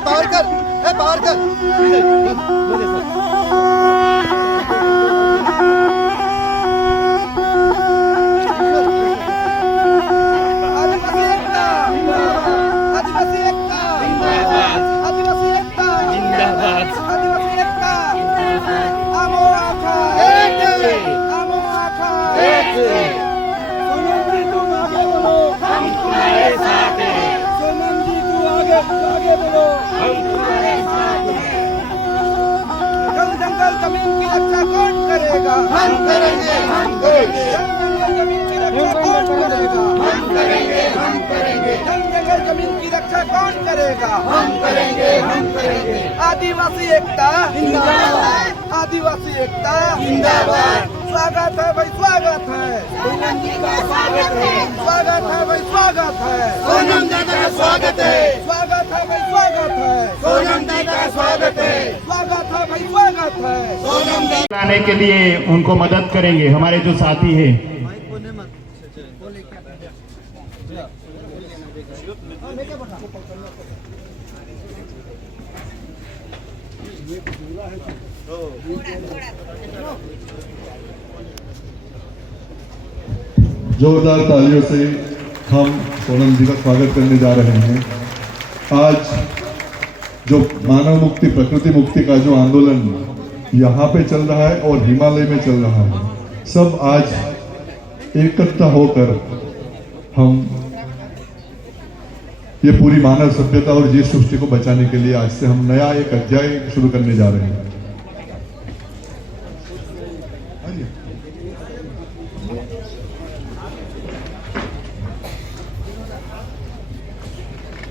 बाहर कर, बाहर कर। जंगल जमीन की रक्षा कौन करेगा? हम करेंगे, हम करेंगे। जमीन की रक्षा कौन करेगा? हम करेंगे, हम करेंगे। जंगल जमीन की रक्षा कौन करेगा? हम करेंगे, हम करेंगे। आदिवासी एकता जिंदाबाद, आदिवासी एकता जिंदाबाद। स्वागत है भाई, स्वागत है सोनम जी का, स्वागत है, स्वागत है भाई, स्वागत है सोनम जी का, स्वागत है, स्वागत है भाई, स्वागत है सोनम जी का, स्वागत है, स्वागत है भाई, स्वागत है सोनम जी। लाने के लिए उनको मदद करेंगे हमारे जो साथी हैं। जोरदार तालियों से हम सोनम जी का स्वागत करने जा रहे हैं। आज जो मानव मुक्ति, प्रकृति मुक्ति का जो आंदोलन यहाँ पे चल रहा है और हिमालय में चल रहा है, सब आज एकत्र होकर हम ये पूरी मानव सभ्यता और जीव सृष्टि को बचाने के लिए आज से हम नया एक अध्याय शुरू करने जा रहे हैं।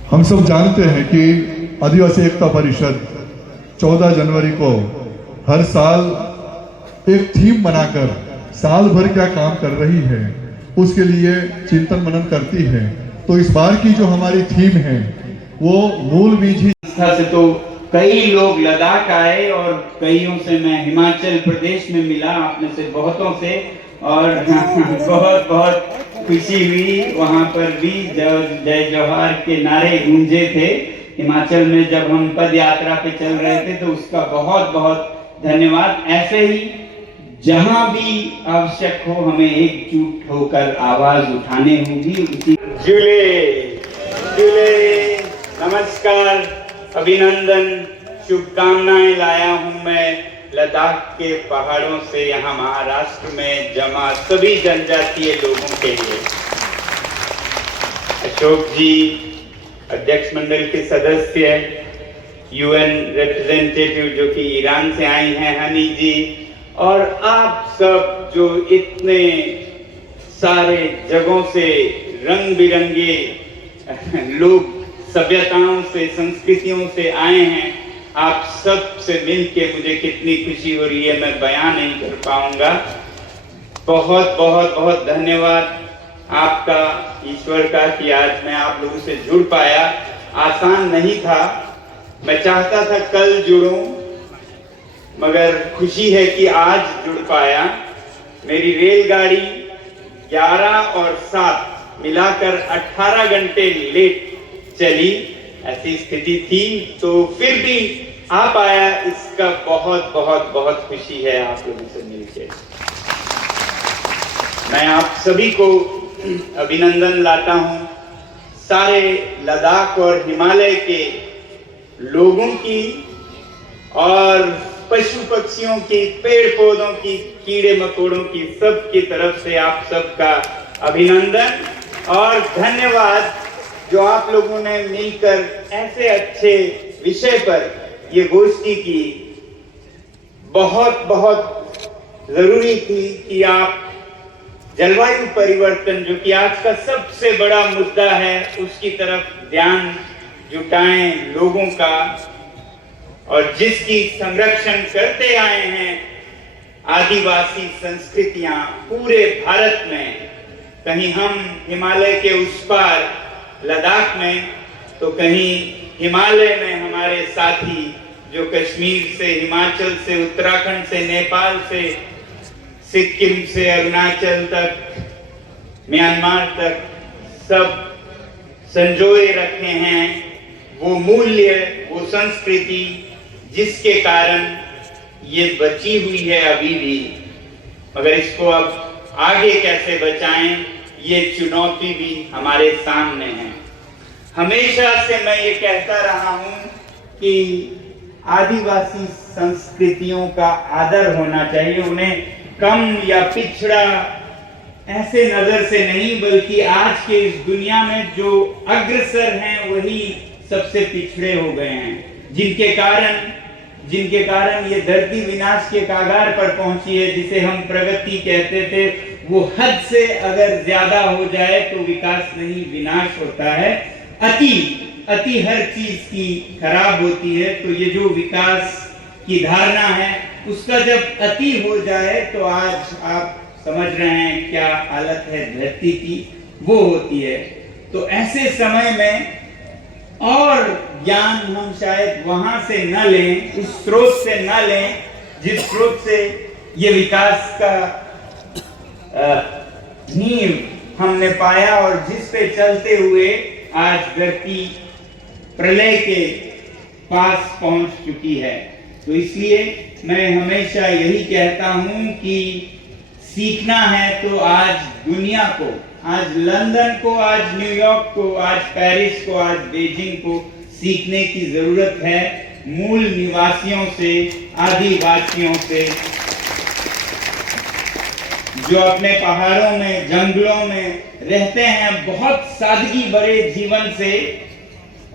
हम सब जानते हैं कि आदिवासी एकता परिषद 14 जनवरी को हर साल एक थीम बनाकर साल भर क्या काम कर रही है उसके लिए चिंतन मनन करती है। तो इस बार की जो हमारी थीम है वो मूल मीठी से तो कई लोग लद्दाख आए और कईयों से मैं हिमाचल प्रदेश में मिला, आप में से बहुतों से, और बहुत बहुत खुशी हुई। वहां पर भी जय जोहार के नारे गूंजे थे हिमाचल में जब हम पद यात्रा पे चल रहे थे, तो उसका बहुत बहुत धन्यवाद। ऐसे ही जहां भी आवश्यक हो हमें एकजुट होकर आवाज उठाने होगी। जुले नमस्कार, अभिनंदन, शुभकामनाएं लाया हूं मैं लद्दाख के पहाड़ों से यहाँ महाराष्ट्र में जमा सभी जनजातीय लोगों के लिए। अशोक जी, अध्यक्ष मंडल के सदस्य, यूएन रिप्रेजेंटेटिव जो कि ईरान से आई हैं, हनी जी, और आप सब जो इतने सारे जगहों से रंग बिरंगे लोग, सभ्यताओं से, संस्कृतियों से आए हैं, आप सब से मिलके मुझे कितनी खुशी हो रही है मैं बयान नहीं कर पाऊंगा। बहुत बहुत बहुत धन्यवाद आपका, ईश्वर का, कि आज मैं आप लोगों से जुड़ पाया। आसान नहीं था, मैं चाहता था कल जुड़ूं, मगर खुशी है कि आज जुड़ पाया। मेरी रेलगाड़ी 11 और 7 मिलाकर 18 घंटे लेट चली, ऐसी स्थिति थी, तो फिर भी आ पाया। इसका बहुत बहुत बहुत खुशी है आप लोगों से मिलकर। मैं आप सभी को अभिनंदन लाता हूं, सारे लद्दाख और हिमालय के लोगों की और पशु पक्षियों की, पेड़ पौधों की, कीड़े मकोड़ों की, सब की तरफ से आप सबका अभिनंदन और धन्यवाद जो आप लोगों ने मिलकर ऐसे अच्छे विषय पर ये गोष्ठी की। बहुत बहुत जरूरी थी कि आप जलवायु परिवर्तन, जो कि आज का सबसे बड़ा मुद्दा है, उसकी तरफ ध्यान जुटाएं लोगों का, और जिसकी संरक्षण करते आए हैं आदिवासी संस्कृतियां पूरे भारत में। कहीं हम हिमालय के उस पार लद्दाख में, तो कहीं हिमालय में हमारे साथी जो कश्मीर से, हिमाचल से, उत्तराखंड से, नेपाल से, सिक्किम से अरुणाचल तक, म्यांमार तक, सब संजोए रखे हैं वो मूल्य, वो संस्कृति जिसके कारण ये बची हुई है अभी भी, मगर इसको अब आगे कैसे बचाएं, ये चुनौती भी हमारे सामने है। हमेशा से मैं ये कहता रहा हूं कि आदिवासी संस्कृतियों का आदर होना चाहिए, उन्हें कम या पिछड़ा ऐसे नजर से नहीं, बल्कि आज के इस दुनिया में जो अग्रसर हैं वही सबसे पिछड़े हो गए हैं, जिनके कारण ये धरती विनाश के कागार पर पहुंची है। जिसे हम प्रगति कहते थे, वो हद से अगर ज्यादा हो जाए तो विकास नहीं विनाश होता है। अति हर चीज की खराब होती है। तो ये जो विकास की धारणा है उसका जब अति हो जाए तो आज आप समझ रहे हैं क्या हालत है धरती की, वो होती है। तो ऐसे समय में और ज्ञान हम शायद वहां से न लें, उस स्रोत से न लें जिस स्रोत से ये विकास का नींव हमने पाया और जिस पे चलते हुए आज धरती प्रलय के पास पहुंच चुकी है। तो इसलिए मैं हमेशा यही कहता हूं कि सीखना है तो आज दुनिया को, आज लंदन को, आज न्यूयॉर्क को, आज पेरिस को, आज बीजिंग को सीखने की जरूरत है मूल निवासियों से, आदिवासियों से, जो अपने पहाड़ों में, जंगलों में रहते हैं, बहुत सादगी भरे जीवन से।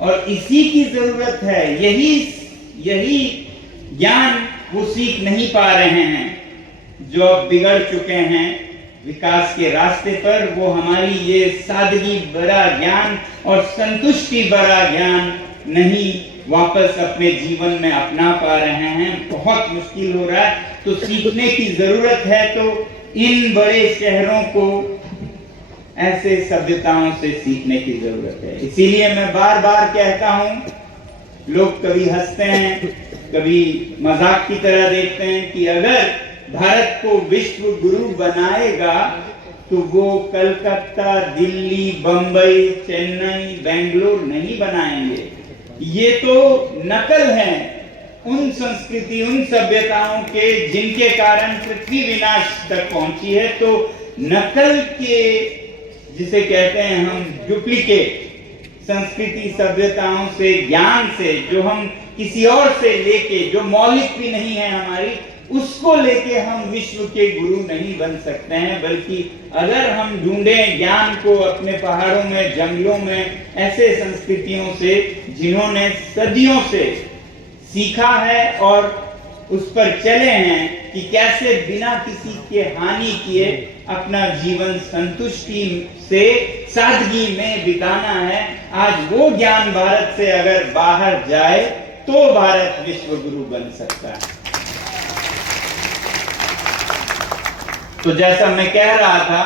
और इसी की जरूरत है, यही ज्ञान वो सीख नहीं पा रहे हैं जो अब बिगड़ चुके हैं विकास के रास्ते पर। वो हमारी ये सादगी भरा ज्ञान और संतुष्टि भरा ज्ञान नहीं वापस अपने जीवन में अपना पा रहे हैं। बहुत मुश्किल हो रहा है। तो सीखने की जरूरत है। तो इन बड़े शहरों को ऐसे सभ्यताओं से सीखने की जरूरत है। इसीलिए मैं बार बार कहता हूं, लोग कभी हंसते हैं, कभी मजाक की तरह देखते हैं कि अगर भारत को विश्व गुरु बनाएगा तो वो कलकत्ता, दिल्ली, बंबई, चेन्नई, बेंगलुरु नहीं बनाएंगे। ये तो नकल है उन संस्कृति, उन सभ्यताओं के जिनके कारण पृथ्वी विनाश तक पहुंची है। तो नकल के, जिसे कहते हैं हम डुप्लीकेट संस्कृति, सभ्यताओं से, ज्ञान से, जो हम किसी और से लेके, जो मौलिक भी नहीं है हमारी, उसको लेके हम विश्व के गुरु नहीं बन सकते हैं। बल्कि अगर हम ढूंढें ज्ञान को अपने पहाड़ों में, जंगलों में, ऐसे संस्कृतियों से जिन्होंने सदियों से सीखा है और उस पर चले हैं कि कैसे बिना किसी के हानि किए अपना जीवन संतुष्टि से, सादगी में बिताना है। आज वो ज्ञान भारत से अगर बाहर जाए तो भारत विश्व गुरु बन सकता है। तो जैसा मैं कह रहा था,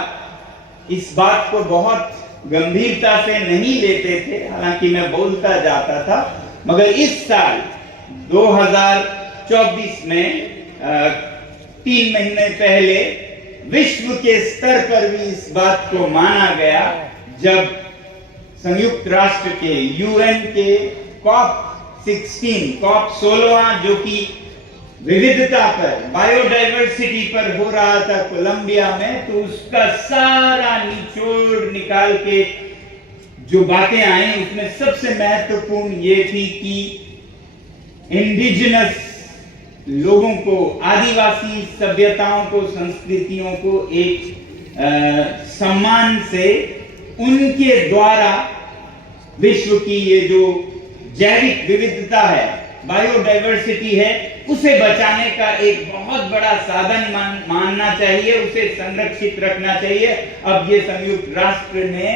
इस बात को बहुत गंभीरता से नहीं लेते थे, हालांकि मैं बोलता जाता था, मगर इस साल 2024 में 3 महीने पहले विश्व के स्तर पर भी इस बात को माना गया जब संयुक्त राष्ट्र के, यूएन के COP 16 जो कि विविधता पर, बायोडाइवर्सिटी पर हो रहा था कोलंबिया में, तो उसका सारा निचोड़ निकाल के जो बातें आई उसमें सबसे महत्वपूर्ण ये थी कि इंडिजिनस लोगों को, आदिवासी सभ्यताओं को, संस्कृतियों को एक सम्मान से उनके द्वारा विश्व की ये जो जैविक विविधता है, बायोडाइवर्सिटी है, उसे बचाने का एक बहुत बड़ा साधन मानना चाहिए, उसे संरक्षित रखना चाहिए। अब ये संयुक्त राष्ट्र ने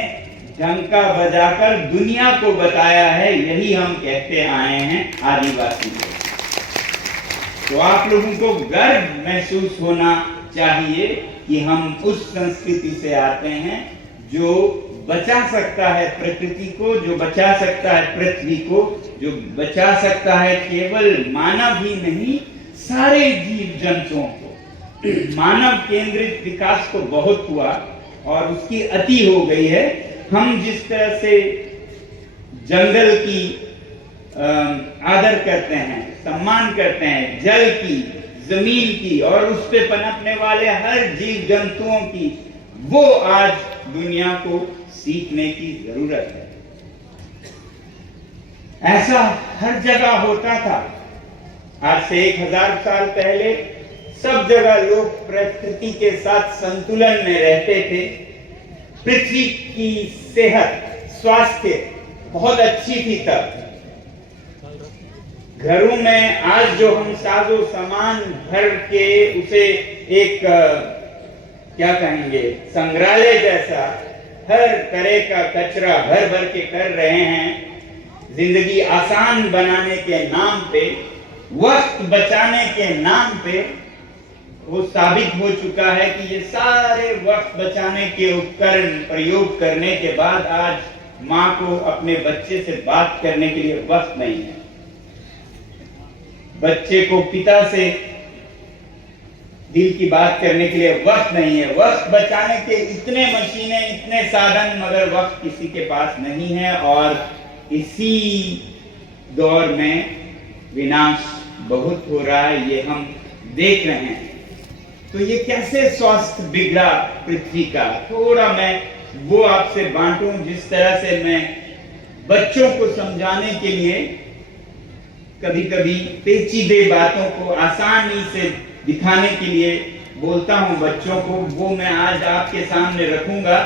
डंका बजाकर दुनिया को बताया है, यही हम कहते आए हैं आदिवासी लोग। तो आप लोगों को गर्व महसूस होना चाहिए कि हम उस संस्कृति से आते हैं जो बचा सकता है प्रकृति को, जो बचा सकता है पृथ्वी को, जो बचा सकता है केवल मानव ही नहीं, सारे जीव जंतुओं को। मानव केंद्रित विकास तो बहुत हुआ और उसकी अति हो गई है। हम जिस तरह से जंगल की आदर करते हैं, सम्मान करते हैं, जल की, जमीन की और उस पे पनपने वाले हर जीव जंतुओं की, वो आज दुनिया को सीखने की जरूरत है। ऐसा हर जगह होता था। आज से 1000 साल पहले सब जगह लोग प्रकृति के साथ संतुलन में रहते थे। पृथ्वी की सेहत, स्वास्थ्य बहुत अच्छी थी तब। घरों में आज जो हम साजो सामान भर के उसे एक क्या कहेंगे, संग्रहालय जैसा हर तरह का कचरा भर भर के कर रहे हैं, जिंदगी आसान बनाने के नाम पे, वक्त बचाने के नाम पे, वो साबित हो चुका है कि ये सारे वक्त बचाने के उपकरण प्रयोग करने के बाद आज माँ को अपने बच्चे से बात करने के लिए वक्त नहीं है। बच्चे को पिता से दिल की बात करने के लिए वक्त नहीं है। वक्त बचाने के इतने मशीनें, इतने साधन, मगर वक्त किसी के पास नहीं है। और इसी दौर में विनाश बहुत हो रहा है, ये हम देख रहे हैं। तो ये कैसे स्वास्थ्य बिगड़ा पृथ्वी का, थोड़ा मैं वो आपसे बांटूं, जिस तरह से मैं बच्चों को समझाने के लिए कभी कभी पेचीदे बातों को आसानी से दिखाने के लिए बोलता हूं बच्चों को, वो मैं आज आपके सामने रखूंगा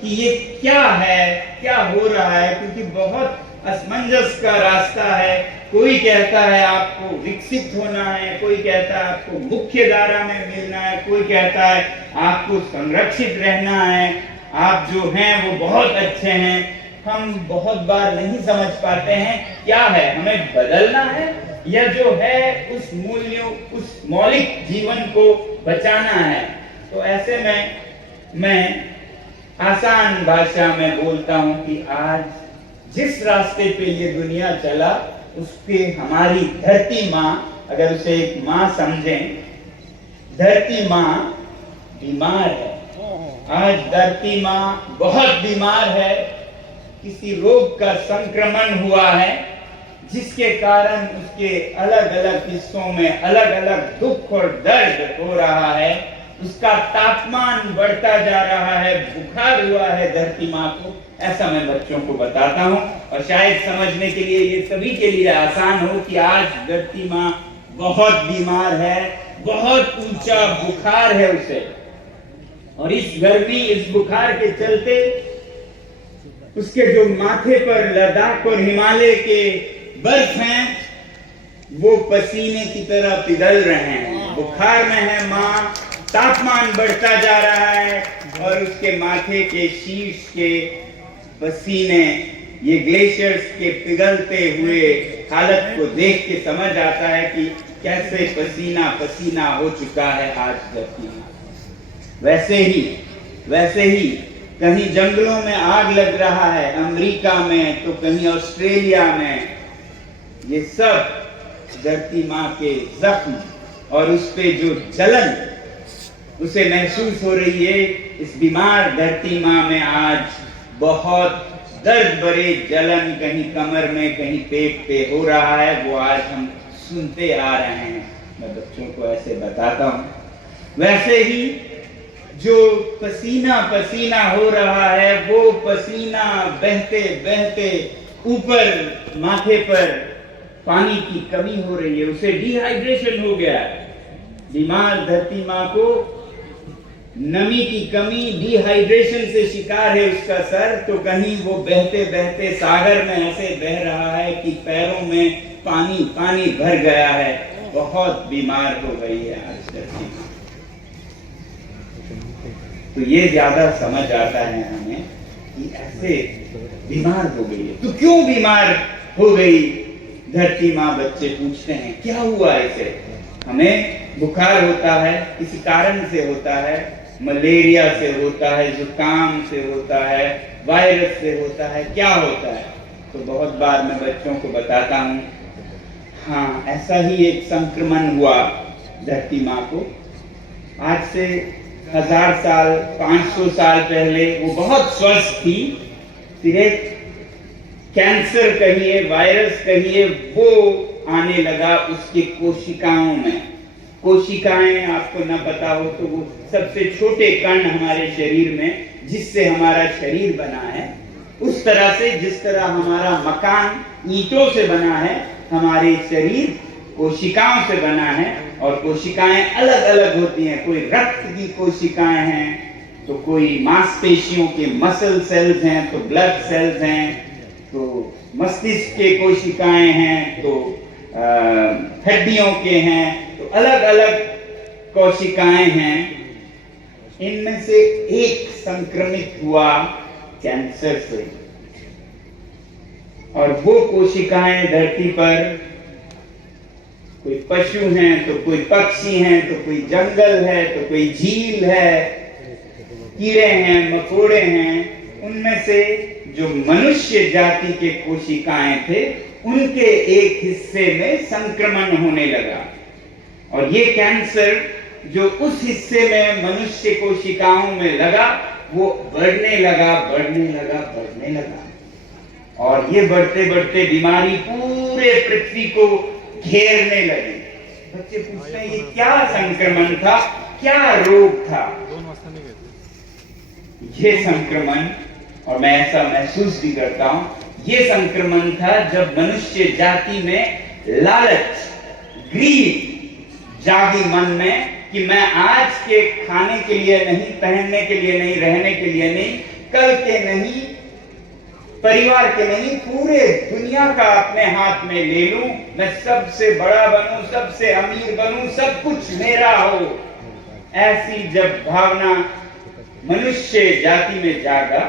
कि ये क्या है, क्या हो रहा है। क्योंकि बहुत असमंजस का रास्ता है। कोई कहता है आपको विकसित होना है, कोई कहता है आपको मुख्य धारा में मिलना है, कोई कहता है आपको संरक्षित रहना है, आप जो हैं वो बहुत अच्छे हैं। हम बहुत बार नहीं समझ पाते हैं क्या है, हमें बदलना है या जो है उस मूल्यों, उस मौलिक जीवन को बचाना है। तो ऐसे में मैं आसान भाषा में बोलता हूं कि आज जिस रास्ते पे ये दुनिया चला, उसके हमारी धरती माँ, अगर उसे एक माँ समझें, धरती माँ बीमार है। आज धरती माँ बहुत बीमार है। किसी रोग का संक्रमण हुआ है जिसके कारण उसके अलग अलग हिस्सों में अलग अलग दुख और दर्द हो रहा है। उसका तापमान बढ़ता जा रहा है, बुखार हुआ है धरती माँ को। ऐसा मैं बच्चों को बताता हूँ और शायद समझने के लिए ये सभी के लिए आसान हो कि आज धरती माँ बहुत बीमार है, बहुत ऊंचा बुखार है उसे। और इस गर्मी, इस बुखार के चलते उसके जो माथे पर लद्दाख और हिमालय के बर्फ हैं, वो पसीने की तरह पिघल रहे हैं। बुखार में है माँ, तापमान बढ़ता जा रहा है और उसके माथे के शीर्ष के पसीने, ये ग्लेशियर्स के पिघलते हुए हालत को देख के समझ आता है कि कैसे पसीना पसीना हो चुका है आज धरती में। वैसे ही कहीं जंगलों में आग लग रहा है अमेरिका में, तो कहीं ऑस्ट्रेलिया में। ये सब धरती माँ के जख्म और उस पे जो जलन उसे महसूस हो रही है। इस बीमार धरती माँ में आज बहुत दर्द भरे जलन, कहीं कमर में, कहीं पेट पे हो रहा है। वो आज हम सुनते आ रहे हैं। मैं बच्चों को ऐसे बताता हूँ। वैसे ही जो पसीना पसीना हो रहा है, वो पसीना बहते बहते ऊपर माथे पर पानी की कमी हो रही है, उसे डिहाइड्रेशन हो गया है। बीमार धरती माँ को नमी की कमी, डिहाइड्रेशन से शिकार है उसका सर। तो कहीं वो बहते बहते सागर में ऐसे बह रहा है कि पैरों में पानी पानी भर गया है। बहुत बीमार हो गई है आज धरती माँ। तो ये ज्यादा समझ आता है हमें कि ऐसे बीमार हो गई है। तो क्यों बीमार हो गई धरती माँ, बच्चे पूछते हैं क्या हुआ इसे। हमें बुखार होता है, किसी कारण से होता है, मलेरिया से होता है, जुकाम से होता है, वायरस से होता है, क्या होता है। तो बहुत बार मैं बच्चों को बताता हूँ, हाँ ऐसा ही एक संक्रमण हुआ धरती माँ को। आज से 1000 साल, 500 साल पहले वो बहुत स्वस्थ थी। फिर एक कैंसर कहिए, वायरस कहिए, वो आने लगा उसके कोशिकाओं में। कोशिकाएं आपको न पता हो तो वो सबसे छोटे कण हमारे शरीर में, जिससे हमारा शरीर बना है। उस तरह से जिस तरह हमारा मकान ईंटों से बना है, हमारे शरीर कोशिकाओं से बना है। और कोशिकाएं अलग अलग होती हैं। कोई रक्त की कोशिकाएं हैं, तो कोई मांसपेशियों के मसल सेल्स हैं, तो ब्लड सेल्स हैं, तो मस्तिष्क के कोशिकाएं हैं, तो हड्डियों के हैं, तो अलग अलग कोशिकाएं हैं। इनमें से एक संक्रमित हुआ कैंसर से, और वो कोशिकाएं धरती पर कोई पशु हैं, तो कोई पक्षी हैं, तो कोई जंगल है, तो कोई झील है, कीड़े हैं, मकोड़े हैं, उनमें से जो मनुष्य जाति के कोशिकाएं थे, उनके एक हिस्से में संक्रमण होने लगा। और ये कैंसर जो उस हिस्से में मनुष्य कोशिकाओं में लगा, वो बढ़ने लगा, बढ़ने लगा, बढ़ने लगा। और ये बढ़ते बढ़ते बीमारी पूरे पृथ्वी को घेरने लगी। बच्चे पूछते हैं, ये क्या संक्रमण था, क्या रोग था? ये संक्रमण, और मैं ऐसा महसूस भी करता हूं, ये संक्रमण था जब मनुष्य जाति में लालच, ग्रीड जागी मन में कि मैं आज के खाने के लिए नहीं, पहनने के लिए नहीं, रहने के लिए नहीं, कल के नहीं, परिवार के नहीं, पूरे दुनिया का अपने हाथ में ले लूं, मैं सबसे बड़ा बनूं, सबसे अमीर बनूं, सब कुछ मेरा हो। ऐसी जब भावना मनुष्य जाति में जागा,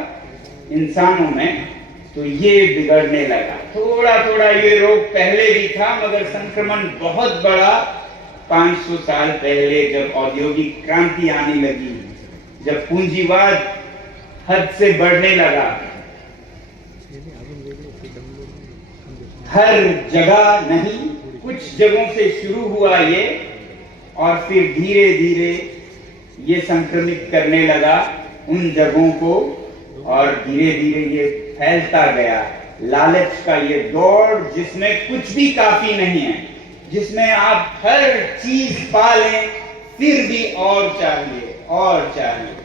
इंसानों में, तो ये बिगड़ने लगा। थोड़ा थोड़ा ये रोग पहले भी था, मगर संक्रमण बहुत बड़ा 500 साल पहले जब औद्योगिक क्रांति आने लगी, जब पूंजीवाद हद से बढ़ने लगा, हर जगह नहीं, कुछ जगहों से शुरू हुआ ये, और फिर धीरे धीरे ये संक्रमित करने लगा उन जगहों को, और धीरे धीरे ये फैलता गया। लालच का ये दौड़, जिसमें कुछ भी काफी नहीं है, जिसमें आप हर चीज पा लें, फिर भी और चाहिए, और चाहिए।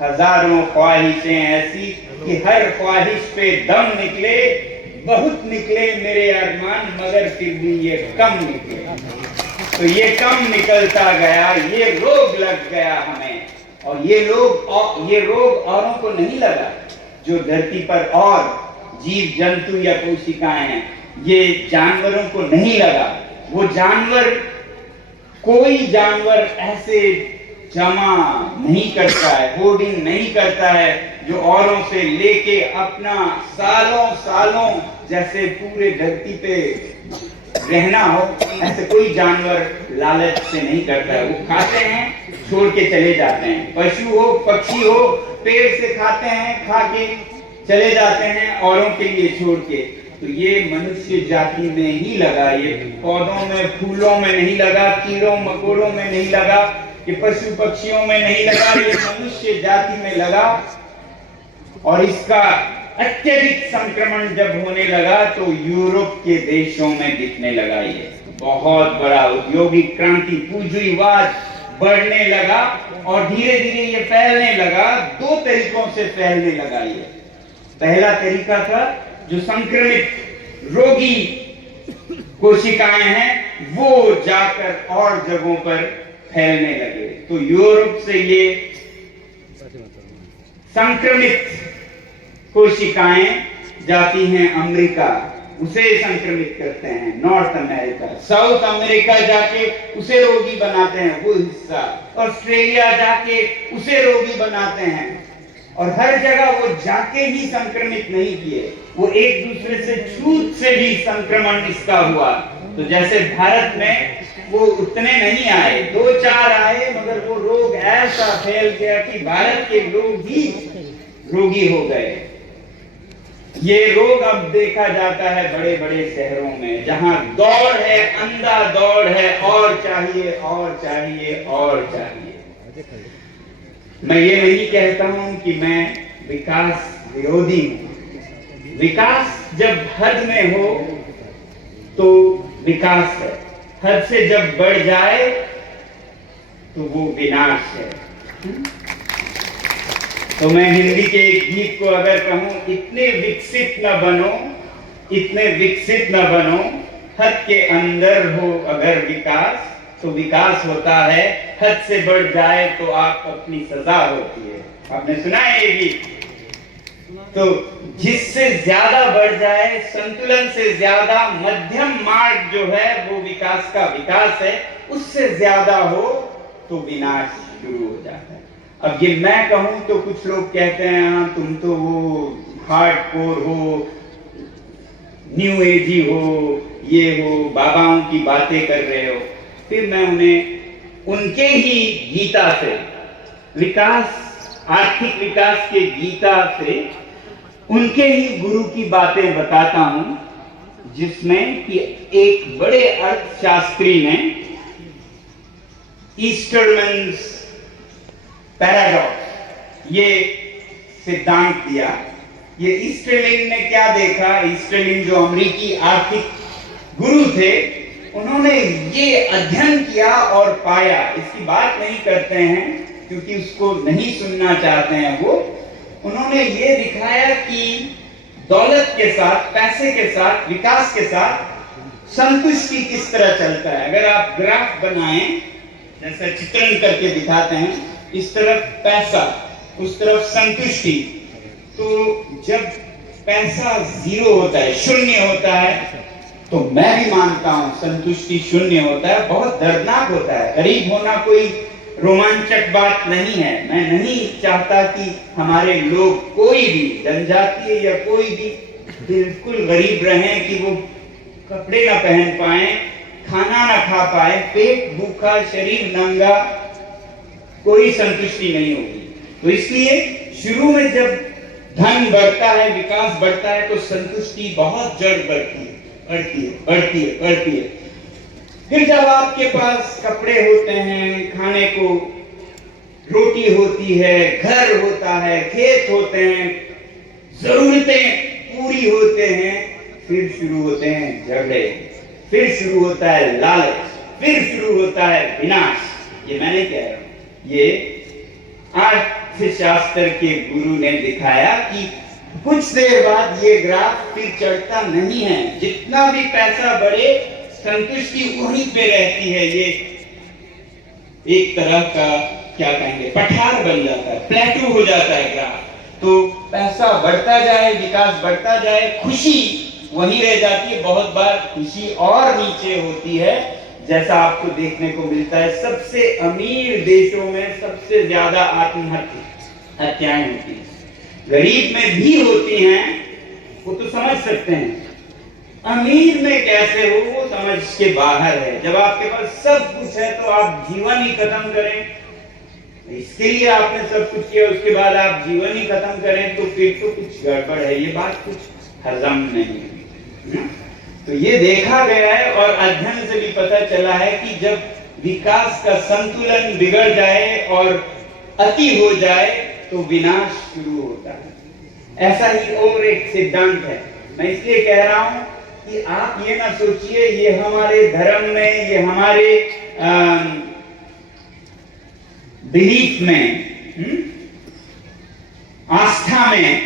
हजारों ख्वाहिशें ऐसी कि हर ख्वाहिश पे दम निकले, बहुत निकले मेरे अरमान, मगर फिर भी ये कम निकले। तो ये कम निकलता गया, ये रोग लग गया हमें। और ये रोग औरों को नहीं लगा, जो धरती पर और जीव जंतु या कोशिकाएं हैं, ये जानवरों को नहीं लगा। वो जानवर, कोई जानवर ऐसे जमा नहीं करता है, होर्डिंग नहीं करता है, जो औरों से लेके अपना सालों सालों जैसे पूरे धरती पे रहना हो, ऐसे कोई जानवर लालच से नहीं करता है। वो खाते हैं, छोड़ के चले जाते हैं। पशु हो, पक्षी हो, पेड़ से खाते हैं, खा के चले जाते हैं, औरों के लिए छोड़ के। तो ये मनुष्य जाति में ही लगा, ये पौधों में, फूलों में नहीं लगा, कीड़ों मकोड़ों में नहीं लगा, ये पशु पक्षियों में नहीं लगा, ये मनुष्य जाति में लगा। और इसका अत्यधिक संक्रमण जब होने लगा तो यूरोप के देशों में दिखने लगा। ये बहुत बड़ा औद्योगिक क्रांति, पूंजीवाद बढ़ने लगा, और धीरे धीरे ये फैलने लगा। 2 तरीकों से फैलने लगा। ये पहला तरीका था, जो संक्रमित रोगी कोशिकाएं हैं, वो जाकर और जगहों पर फैलने लगे। तो यूरोप से ये संक्रमित कोशिकाएं जाती हैं अमेरिका, उसे संक्रमित करते हैं, नॉर्थ अमेरिका। साउथ अमेरिका जाके उसे रोगी बनाते हैं, वो हिस्सा। ऑस्ट्रेलिया जाके उसे रोगी बनाते हैं। और हर जगह वो जाके ही संक्रमित नहीं किए, वो एक दूसरे से छूत से भी संक्रमण इसका हुआ। तो जैसे भारत में वो उतने नहीं आए, 2-4 आए, मगर वो रोग ऐसा फैल गया कि भारत के लोग ही रोगी हो गए। ये रोग अब देखा जाता है बड़े बड़े शहरों में, जहां दौड़ है, अंधा दौड़ है, और चाहिए, और चाहिए, और चाहिए। मैं ये नहीं कहता हूं कि मैं विकास विरोधी हूं। विकास जब हद में हो तो विकास है, हद से जब बढ़ जाए तो वो विनाश है। तो मैं हिंदी के एक गीत को अगर कहूं, इतने विकसित न बनो, इतने विकसित न बनो, हद के अंदर हो अगर विकास तो विकास होता है, हद से बढ़ जाए तो आप अपनी सजा होती है। आपने सुना है ये गीत? तो जिससे ज्यादा बढ़ जाए, संतुलन से ज्यादा मध्यम मार्ग जो है वो विकास का विकास है, उससे ज्यादा हो तो विनाश शुरू हो जाता है। अब ये मैं कहूं तो कुछ लोग कहते हैं हाँ तुम तो वो हार्डकोर हो, न्यू एजी हो, ये हो, बाबाओं की बातें कर रहे हो। फिर मैं उन्हें उनके ही गीता से, विकास, आर्थिक विकास के गीता से उनके ही गुरु की बातें बताता हूं, जिसमें कि एक बड़े अर्थशास्त्री ने ईस्टरमैन्स पैराडॉक्स ये सिद्धांत दिया। ये ईस्टरलिन ने क्या देखा? ईस्टरलिन जो अमेरिकी आर्थिक गुरु थे, उन्होंने ये अध्ययन किया और पाया, इसकी बात नहीं करते हैं क्योंकि उसको नहीं सुनना चाहते हैं वो। उन्होंने ये दिखाया कि दौलत के साथ, पैसे के साथ, विकास के साथ संतुष्टि किस तरह चलता है। अगर आप ग्राफ बनाएं, जैसे चित्रण करके दिखाते हैं, इस तरफ पैसा, उस तरफ संतुष्टि, तो जब पैसा जीरो होता है, शून्य होता है, तो मैं भी मानता हूं संतुष्टि शून्य होता है, बहुत दर्दनाक होता है। गरीब होना कोई रोमांचक बात नहीं है। मैं नहीं चाहता कि हमारे लोग, कोई भी जनजातीय या कोई भी, बिल्कुल गरीब रहें, कि वो कपड़े ना पहन पाए, खाना ना खा पाए, पेट भूखा, शरीर नंगा, कोई संतुष्टि नहीं होगी। तो इसलिए शुरू में जब धन बढ़ता है, विकास बढ़ता है, तो संतुष्टि बहुत जड़ बढ़ती है, बढ़ती है। फिर जब आपके पास कपड़े होते हैं, खाने को रोटी होती है, घर होता है, खेत होते हैं, जरूरतें पूरी होते हैं, फिर शुरू होते हैं झगड़े, फिर शुरू होता है लालच, फिर शुरू होता है विनाश। ये मैं नहीं कह रहा हूं, ये अर्थशास्त्र के गुरु ने दिखाया कि कुछ देर बाद ये ग्राफ फिर चढ़ता नहीं है। जितना भी पैसा बढ़े, संतुष्टि वहीं पे रहती है। ये एक तरह का क्या कहेंगे, पठार बन जाता है, प्लेटू हो जाता है ग्राफ। तो पैसा बढ़ता जाए, विकास बढ़ता जाए, खुशी वहीं रह जाती है। बहुत बार खुशी और नीचे होती है, जैसा आपको देखने को मिलता है। सबसे अमीर देशों में सबसे ज्यादा आत्महत्याएं होती हैं, गरीब में भी होती हैं, वो तो समझ सकते हैं। अमीर में कैसे हो वो समझ के बाहर है। जब आपके पास सब कुछ है तो आप जीवन ही खत्म करें, इसके लिए आपने सब कुछ किया, उसके बाद आप जीवन ही खत्म करें, तो फिर तो कुछ गड़बड़ है। ये बात कुछ हजम नहीं है। तो ये देखा गया है और अध्ययन से भी पता चला है कि जब विकास का संतुलन बिगड़ जाए और अति हो जाए तो विनाश शुरू होता है। ऐसा ही और एक सिद्धांत है। मैं इसलिए कह रहा हूं कि आप ये ना सोचिए ये हमारे धर्म में, ये हमारे बिलीफ में, आस्था में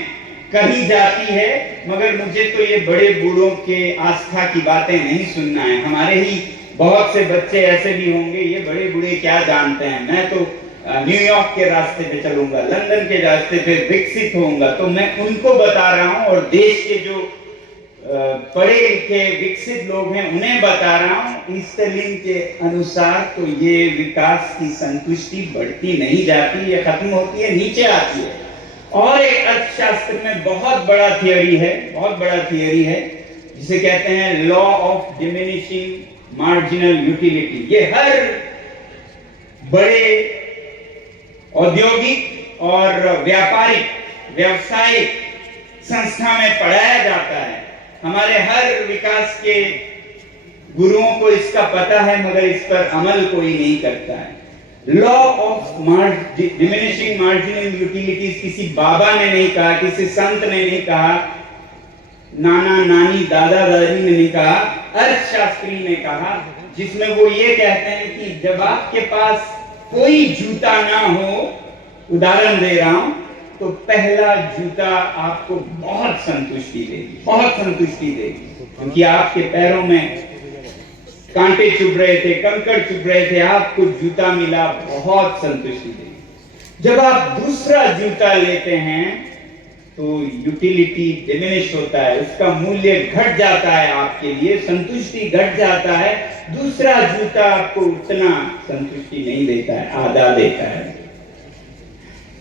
कही जाती है, मगर मुझे तो ये बड़े बूढ़ों के आस्था की बातें नहीं सुनना है। हमारे ही बहुत से बच्चे ऐसे भी होंगे, ये बड़े बूढ़े क्या जानते हैं। मैं तो न्यूयॉर्क के रास्ते पे चलूंगा, लंदन के रास्ते पे विकसित होऊंगा, तो मैं उनको बता रहा हूं। और देश के जो पढ़े लिखे विकसित लोग हैं उन्हें बता रहा हूं, ईस्टरलिन के अनुसार तो ये विकास की संतुष्टि बढ़ती नहीं जाती, ये खत्म होती है, नीचे आती है। और एक अर्थशास्त्र में बहुत बड़ा थियरी है, जिसे कहते हैं law of diminishing marginal utility. ये हर बड़े औद्योगिक और व्यावसायिक संस्था में पढ़ाया जाता है। हमारे हर विकास के गुरुओं को इसका पता है, मगर इस पर अमल कोई नहीं करता है। Law of diminishing marginal utilities किसी बाबा ने नहीं कहा, किसी संत ने नहीं कहा, नाना नानी दादा दादी ने कहा, अर्थशास्त्री ने कहा, जिसमें वो ये कहते हैं कि जब आपके पास कोई जूता ना हो, उदाहरण दे रहा हूं, तो पहला जूता आपको बहुत संतुष्टि देगी, बहुत संतुष्टि देगी, क्योंकि आपके पैरों में कांटे चुभ रहे थे, कंकड़ चुभ रहे थे, आपको जूता मिला, बहुत संतुष्टि देगी। जब आप दूसरा जूता लेते हैं तो यूटिलिटी डिमिनिश होता है, उसका मूल्य घट जाता है, आपके लिए संतुष्टि घट जाता है। दूसरा जूता आपको उतना संतुष्टि नहीं देता है, आधा देता है।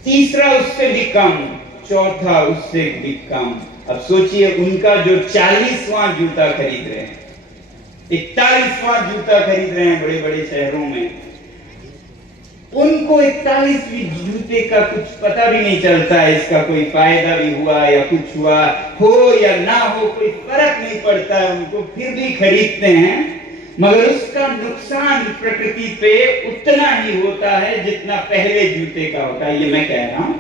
तीसरा उससे भी कम, चौथा उससे भी कम। अब सोचिए, उनका जो 40वां जूता खरीद रहे हैं, 41वां जूता खरीद रहे हैं बड़े बड़े शहरों में, उनको 41वीं जूते का कुछ पता भी नहीं चलता है, इसका कोई फायदा भी हुआ या कुछ हुआ हो या ना हो, कोई फर्क नहीं पड़ता है उनको, फिर भी खरीदते हैं, मगर उसका नुकसान प्रकृति पे उतना ही होता है जितना पहले जूते का होता है। ये मैं कह रहा हूं,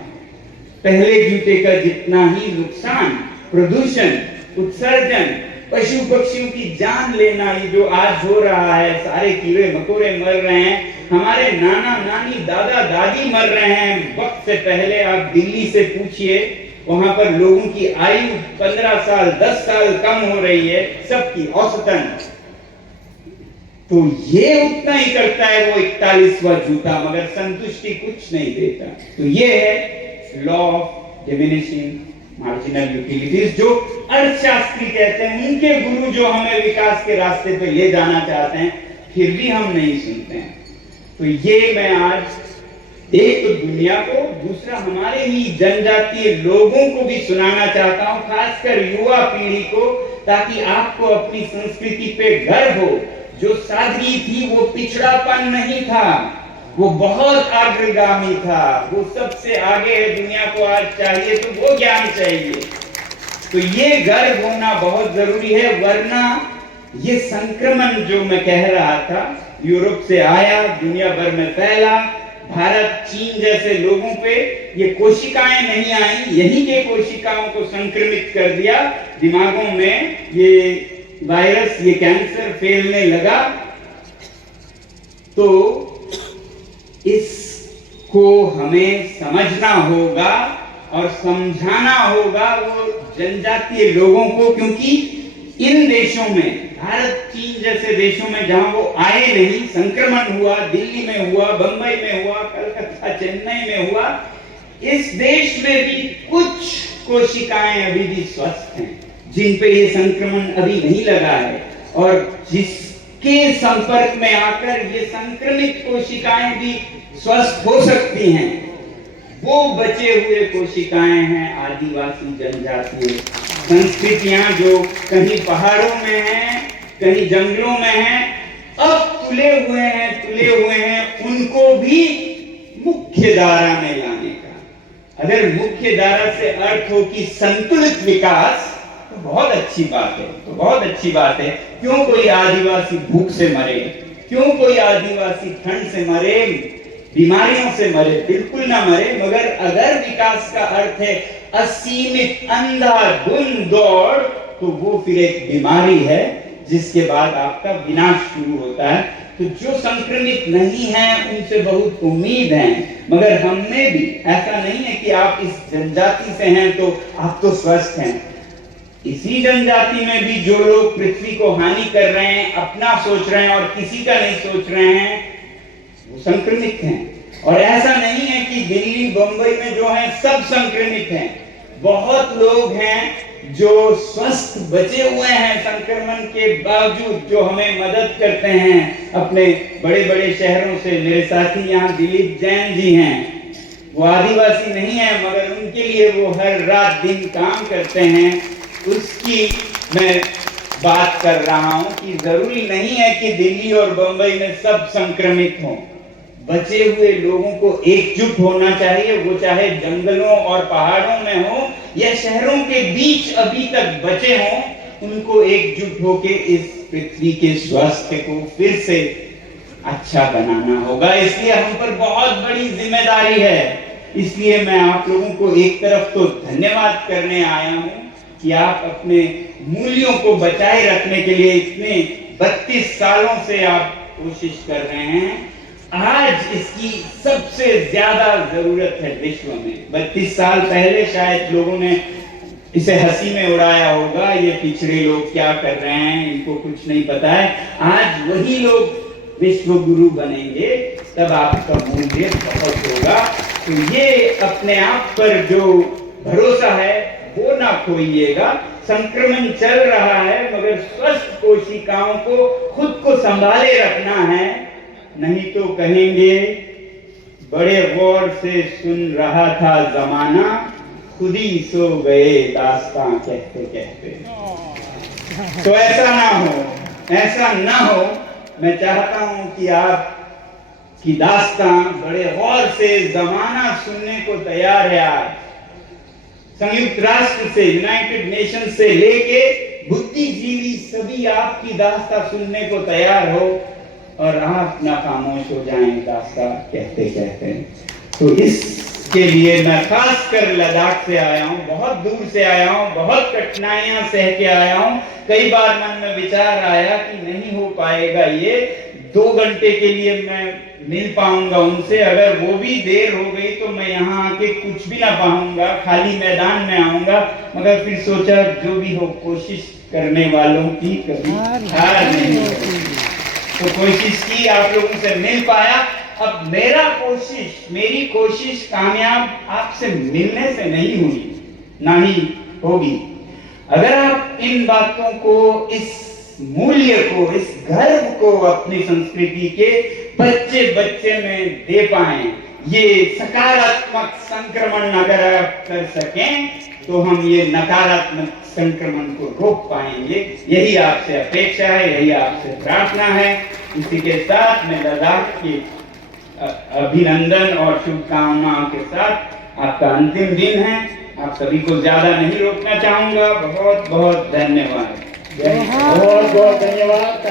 पहले जूते का जितना ही नुकसान, प्रदूषण, उत्सर्जन, पशु पक्षियों की जान लेना, ये जो आज हो रहा है, सारे कीड़े मकोड़े मर रहे हैं, हमारे नाना नानी दादा दादी मर रहे हैं वक्त से पहले। आप दिल्ली से पूछिए, वहां पर लोगों की आयु 15 साल 10 साल कम हो रही है, सबकी औसतन। तो ये उतना ही करता है वो 41वां जूता, मगर संतुष्टि कुछ नहीं देता। तो ये है law of diminishing marginal utilities, जो अर्थशास्त्री कहते हैं। उनके गुरु जो हमें विकास के रास्ते पे ले जाना चाहते हैं, फिर भी हम नहीं सुनते हैं। तो ये मैं आज एक तो दुनिया को, दूसरा हमारे ही जनजातीय लोगों को भी सुनाना चाहता हूं, खासकर युवा पीढ़ी को, ताकि आपको अपनी संस्कृति पे गर्व हो। जो सादगी थी वो पिछड़ापन नहीं था, वो बहुत अग्रगामी था, वो सबसे आगे है। दुनिया को आज चाहिए तो वो ज्ञान चाहिए। तो ये गर्व होना बहुत जरूरी है, वरना ये संक्रमण जो मैं कह रहा था, यूरोप से आया, दुनिया भर में फैला, भारत चीन जैसे लोगों पे ये कोशिकाएं नहीं आई, यहीं के कोशिकाओं को संक्रमित कर दिया, दिमागों में ये वायरस, ये कैंसर फैलने लगा। तो इसको हमें समझना होगा और समझाना होगा वो जनजातीय लोगों को, क्योंकि इन देशों में, भारत चीन जैसे देशों में जहां वो आए नहीं, संक्रमण हुआ, दिल्ली में हुआ, बंबई में हुआ, कलकत्ता चेन्नई में हुआ, इस देश में भी कुछ कोशिकाएं अभी भी स्वस्थ हैं, जिन पे ये संक्रमण अभी नहीं लगा है, और जिसके संपर्क में आकर ये संक्रमित कोशिकाएं भी स्वस्थ हो सकती हैं, वो बचे हुए कोशिकाएं हैं आदिवासी जनजातीय संस्कृतियां, जो कहीं पहाड़ों में हैं, कहीं जंगलों में हैं, अब तुले हुए हैं, उनको भी मुख्य धारा में लाने का। अगर मुख्य धारा से अर्थ हो कि संतुलित विकास, तो बहुत अच्छी बात है, तो बहुत अच्छी बात है। क्यों कोई आदिवासी भूख से मरे, क्यों कोई आदिवासी ठंड से मरे, बीमारियों से मरे, बिल्कुल ना मरे। मगर अगर विकास का अर्थ है असीमित अंधाधुंध दौड़, तो वो फिर एक बीमारी है, जिसके बाद आपका विनाश शुरू होता है। तो जो संक्रमित नहीं हैं, उनसे बहुत उम्मीद है, मगर हमने भी, ऐसा नहीं है कि आप इस जनजाति से हैं तो आप तो स्वस्थ हैं। इसी जनजाति में भी जो लोग पृथ्वी को हानि कर रहे हैं, अपना सोच रहे हैं और किसी का नहीं सोच रहे हैं, वो संक्रमित हैं। और ऐसा नहीं है कि दिल्ली बंबई में जो हैं सब संक्रमित हैं, बहुत लोग हैं जो स्वस्थ बचे हुए हैं संक्रमण के बावजूद, जो हमें मदद करते हैं अपने बड़े बड़े शहरों से। मेरे साथी यहाँ दिलीप जैन जी हैं, वो आदिवासी नहीं है, मगर उनके लिए वो हर रात दिन काम करते हैं। उसकी मैं बात कर रहा हूं कि जरूरी नहीं है कि दिल्ली और बंबई में सब संक्रमित हों। बचे हुए लोगों को एकजुट होना चाहिए, वो चाहे जंगलों और पहाड़ों में हो या शहरों के बीच अभी तक बचे हों, उनको एकजुट होकर इस पृथ्वी के स्वास्थ्य को फिर से अच्छा बनाना होगा। इसलिए हम पर बहुत बड़ी जिम्मेदारी है। इसलिए मैं आप लोगों को एक तरफ तो धन्यवाद करने आया हूं, कि आप अपने मूल्यों को बचाए रखने के लिए इतने 32 सालों से आप कोशिश कर रहे हैं। आज इसकी सबसे ज्यादा जरूरत है विश्व में। 32 साल पहले शायद लोगों ने इसे हंसी में उड़ाया होगा, ये पिछड़े लोग क्या कर रहे हैं, इनको कुछ नहीं पता है। आज वही लोग विश्व गुरु बनेंगे, तब आपका मूल्य बहुत होगा। तो ये अपने आप पर जो भरोसा है वो ना खोइएगा। संक्रमण चल रहा है मगर स्वस्थ कोशिकाओं को खुद को संभाले रखना है, नहीं तो कहेंगे बड़े गौर से सुन रहा था जमाना, खुद ही सो गए दास्तां कहते कहते। तो ऐसा ना हो, ऐसा ना हो। मैं चाहता हूं कि आप की दास्तां बड़े गौर से जमाना सुनने को तैयार है। आज संयुक्त राष्ट्र से, यूनाइटेड नेशन से लेके बुद्धिजीवी सभी आपकी दास्तां सुनने को तैयार हो और आप ना खामोश हो जाएं दास्तां कहते कहते। तो इसके लिए मैं खास कर लद्दाख से आया हूं, बहुत दूर से आया हूं, बहुत कठिनाइयां सह के आया हूं। कई बार मन में विचार आया कि नहीं हो पाएगा ये, 2 घंटे के लिए मैं मिल पाऊंगा उनसे, अगर वो भी देर हो गई तो मैं यहाँ आके कुछ भी ना पाऊंगा, खाली मैदान में आऊंगा। मगर फिर सोचा जो भी हो कोशिश करने वालों की कभी हार नहीं होती। तो कोशिश की, आप लोगों से मिल पाया। अब मेरी कोशिश कामयाब आपसे मिलने से नहीं हुई, ना ही होगी। अगर आप इन बातों को, इस मूल्य को, इस गर्व को अपनी संस्कृति के बच्चे बच्चे में दे पाएं, ये सकारात्मक संक्रमण अगर आप कर सकें तो हम ये नकारात्मक संक्रमण को रोक पाएंगे। यही आपसे अपेक्षा है, यही आपसे प्रार्थना है। इसी के साथ मैं लद्दाख की अभिनंदन और शुभकामनाओं के साथ आपका अंतिम दिन है, आप सभी को ज्यादा नहीं रोकना चाहूंगा। बहुत बहुत धन्यवाद। बहुत बहुत धन्यवाद।